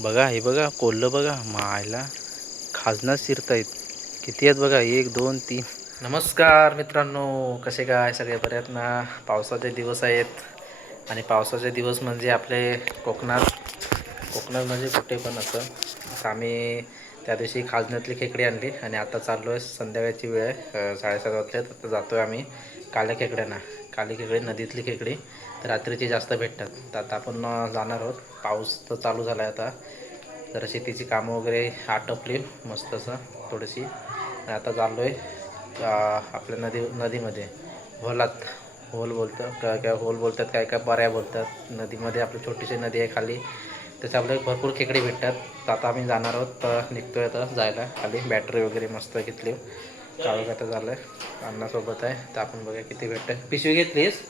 बघा हे बघा कोल्ह बघा मायला खाजना शिरतायत. किती आहेत बघा, 1 2 3. नमस्कार मित्रांनो, कसे काय सगळे बरे आहेत ना. पावसाचे दिवस आहेत आणि पावसाचे दिवस म्हणजे आपले कोकणात म्हणजे कुठे पण असं आम्ही त्या दिवशी खाजण्यातली खेकडी आणली आणि आता चाललो आहे. संध्याकाळची वेळ आहे, 7:30 वाजलेत. आता जातो आहे आम्ही काल्या खेकड्यांना. काली खेकडी नदीतली खेकडी तर रात्रीची जास्त भेटतात. तर आता आपण जाणार आहोत. पाऊस तर चालू झाला आहे आता, जरा शेतीची कामं वगैरे आटपली मस्त असं थोडीशी. आता चाललो आहे आपल्या नदीमध्ये होलात. होल बोलतात काय होल बोलतात, काय बऱ्या बोलतात. नदीमध्ये आपली छोटीशी नदी आहे खाली, त्याच्या आपल्याला भरपूर खेकडे भेटतात. तर आता आम्ही जाणार आहोत. तर निघतो आहे आता जायला खाली. बॅटरी वगैरे मस्त घेतली, काळं आता झालं आहे. अन्नासोबत आहे तर आपण बघूया किती भेटतं. पिशवी घेतलीस?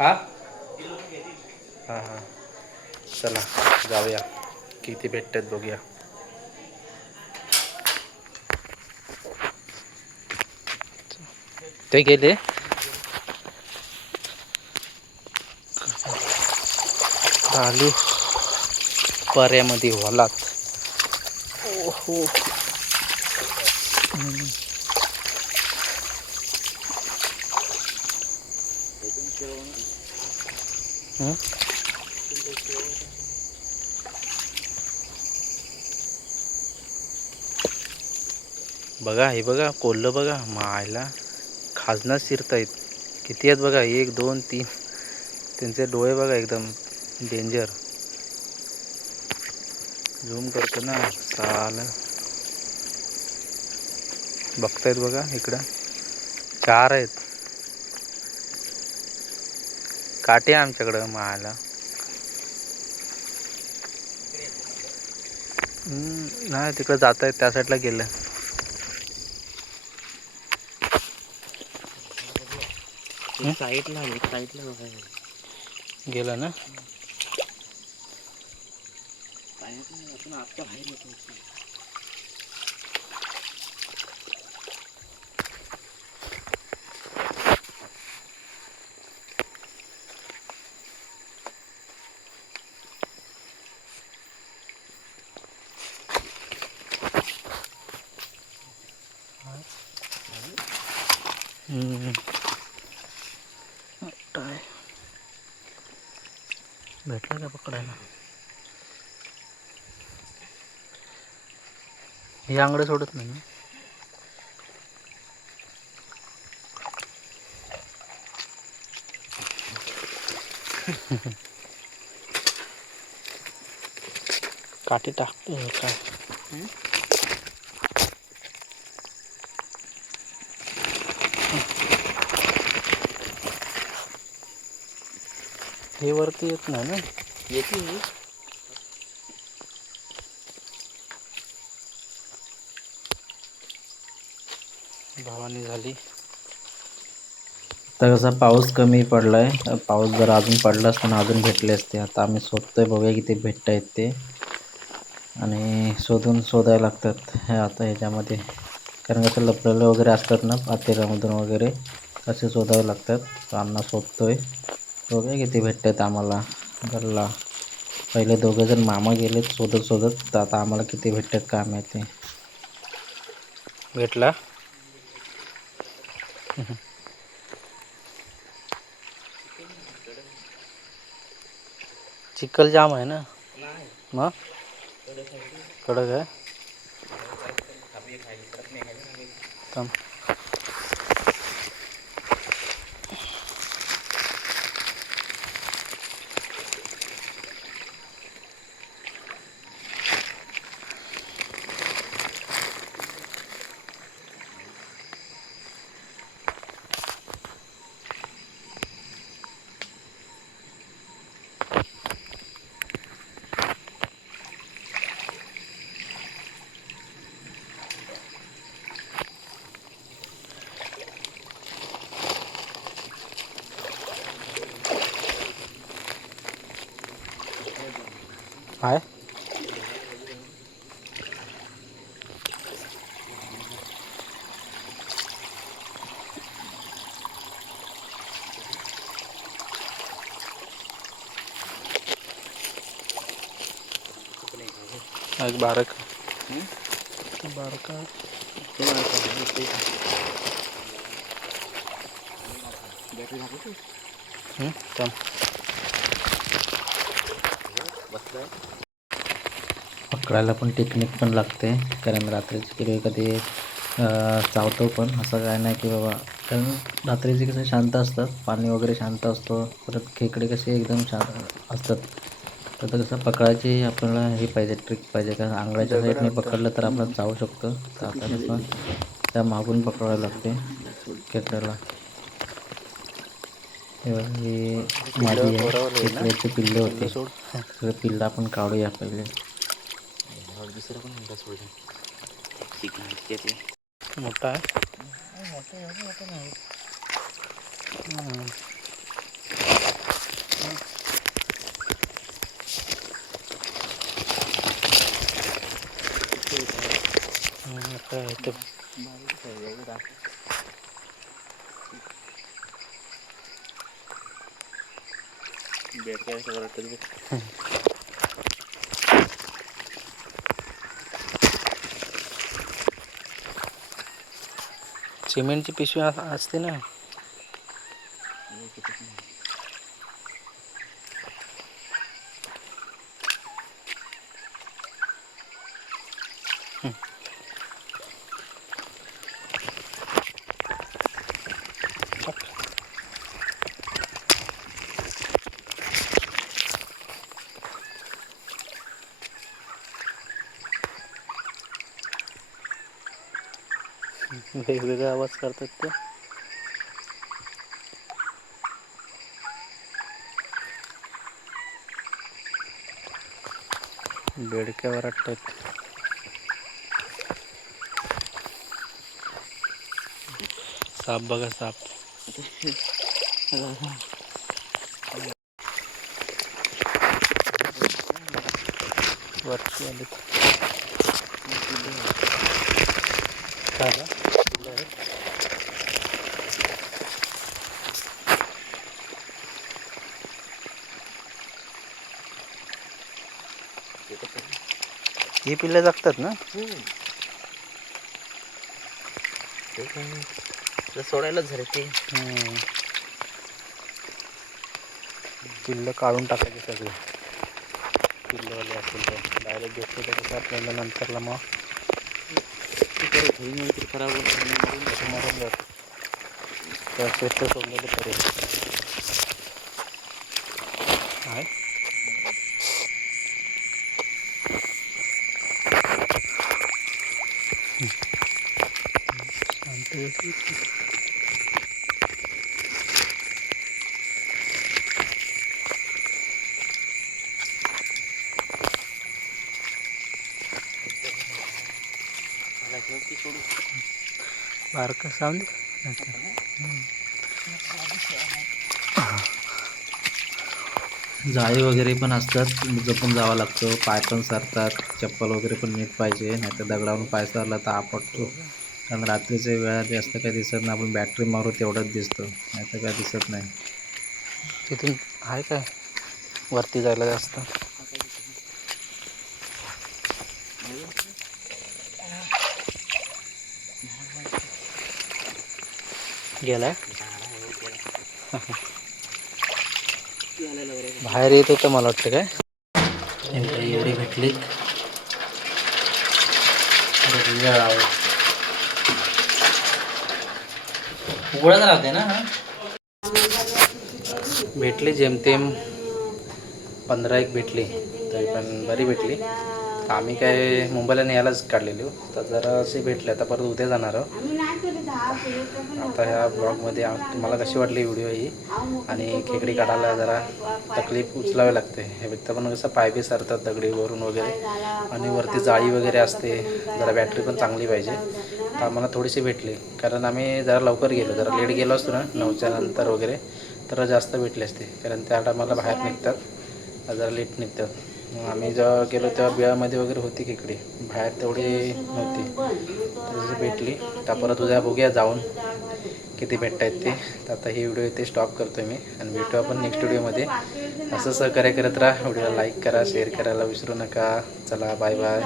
हां हां हां, चला जाऊया किती भेटतात बघूया. ते गेले चालू पर्यामध्ये होलात. ओहो बघा हे बघा कोल्ह बघा मायला खाजना शिरतायत. किती आहेत बघा, 1 2 3. त्यांचे डोळे बघा एकदम डेंजर. झूम करतो ना साला. बघतायत बघा इकडं 4 आहेत. काटे आमच्याकडं मायला. नाही तिकडं जात आहेत, त्या साईडला गेलं. साईडला गेलं ना. आता बाहेर येतो. भेटलं का पकडायला? हे आंगडं सोडत नाही. काठी टाकते काय. हे वरती येत नाही ना. येते भावानी झाली. आता कसा पाऊस कमी पडला आहे, पाऊस जर अजून पडला असता ना अजून भेटले असते. आता आम्ही शोधतोय, बघूया किती भेटत आहेत ते. आणि शोधायला लागतात हे आता ह्याच्यामध्ये, कारण कसं लपलेलं वगैरे असतात ना पातेल्यामधून वगैरे, तसे शोधावे लागतात. तर अण्णा शोधतोय, बघूया किती भेटत आहेत आम्हाला. गल्ला पहिले 2 जण मामा गेलेत शोधत, तर आता आम्हाला किती भेटतात काय माहिती. भेटला. चिखल जाम आहे ना. मग कडक आहे. थांब. आहे. एक बारक हं? बारका ते मला कळलं नाही, ते काय? बॅटरी दाखवतोस? थांब. बसलाय. पकडायला पण टेक्निक पण लागते, कारण रात्रीची किती कधी चावतो पण असं काय नाही की बाबा, कारण रात्रीचे कसे शांत असतात, पाणी वगैरे शांत असतो, परत खेकडे कसे एकदम शांत असतात. तर आता कसं पकडायची आपल्याला हे पाहिजे, ट्रिक पाहिजे, कारण आंगळ्याच्या साईडने पकडलं तर आपल्याला चावू शकतो. तर आता कसं त्या मागून पकडायला लागते खेकड्याला. हे बघा, ही मादी आहे, खेकड्याचे पिल्ले होते. सगळे पिल्लं आपण काढूया पहिले. दुसरं पण म्हणता सोडलं चिकन ते मोठा आहे. मोठं एवढं मोठं नाही. मोठा आहे ते. बारीकच आहे एवढं दाखव. बेडक्या सगळं वाटतं बघ. सिमेंटची पिशवी असते ना. वेगवेगळे आवाज करतात ते. बेडक्यावर वाटतात. साप बघा, साप. वरती आले ही पिल्ले जगतात ना. ते काय सोडायलाच झाले ते. पिल्लं काढून टाकायचे सगळे. पिल्लंवाले असेल तर डायरेक्ट घेतले तर कसं आपल्याला नंतरला मग खराब मरून जातं. तर स्वच्छ सोडलेलं तरी आहे. मला घेऊन सोडू. बारकं सावली जाळी वगैरे पण असतात, जपून जावं लागतं. पाय पण सरतात, चप्पल वगैरे पण नीट पाहिजे, नाही तर दगडावरून पाय सरला तर आपटतो. कारण रात्रीच्या वेळात जास्त काही दिसत नाही, आपण बॅटरी मारू तेवढंच दिसतं, नाही तर काय दिसत नाही. तिथून आहे काय वरती जायला जास्त. गेलाय बाहेर येत होतं मला वाटतं. काय एवढी भेटलीत. उघडच राहते ना. भेटली जेमतेम 15 एक भेटली, तरी पण बरी भेटली. आम्ही काय मुंबईला न्यायलाच काढलेली हो, तर जरा असे भेटले. आता परत उद्या जाणार आहोत. आता ह्या ब्लॉगमध्ये तुम्हाला कशी वाटली व्हिडिओ ही, आणि खेकडी काढायला जरा तकलीफ उचलावी लागते. हे व्यक्त पण कसं पाय बी सरतात दगडीवरून वगैरे, आणि वरती जाळी वगैरे असते, जरा बॅटरी पण चांगली पाहिजे. तर आम्हाला थोडीशी भेटली, कारण आम्ही जरा लवकर गेलो. जरा लेट गेलो असतो ना 9च्या नंतर वगैरे, तर जास्त भेटले असते, कारण त्या टायमाला बाहेर निघतात, जरा लेट निघतात. आम्ही जेव्हा गेलो तेव्हा बिळामध्ये वगैरे होती खेकडी, बाहेर तेवढी नव्हती. तशी भेटली. त्या परत उद्या बघूया जाऊन किती भेटत आहेत ते. तर आता ही व्हिडिओ इथे स्टॉप करतो मी आणि भेटू आपण नेक्स्ट व्हिडिओमध्ये. असं सहकार्य करत राहा. व्हिडिओला लाईक करा, शेअर करायला विसरू नका. चला बाय बाय.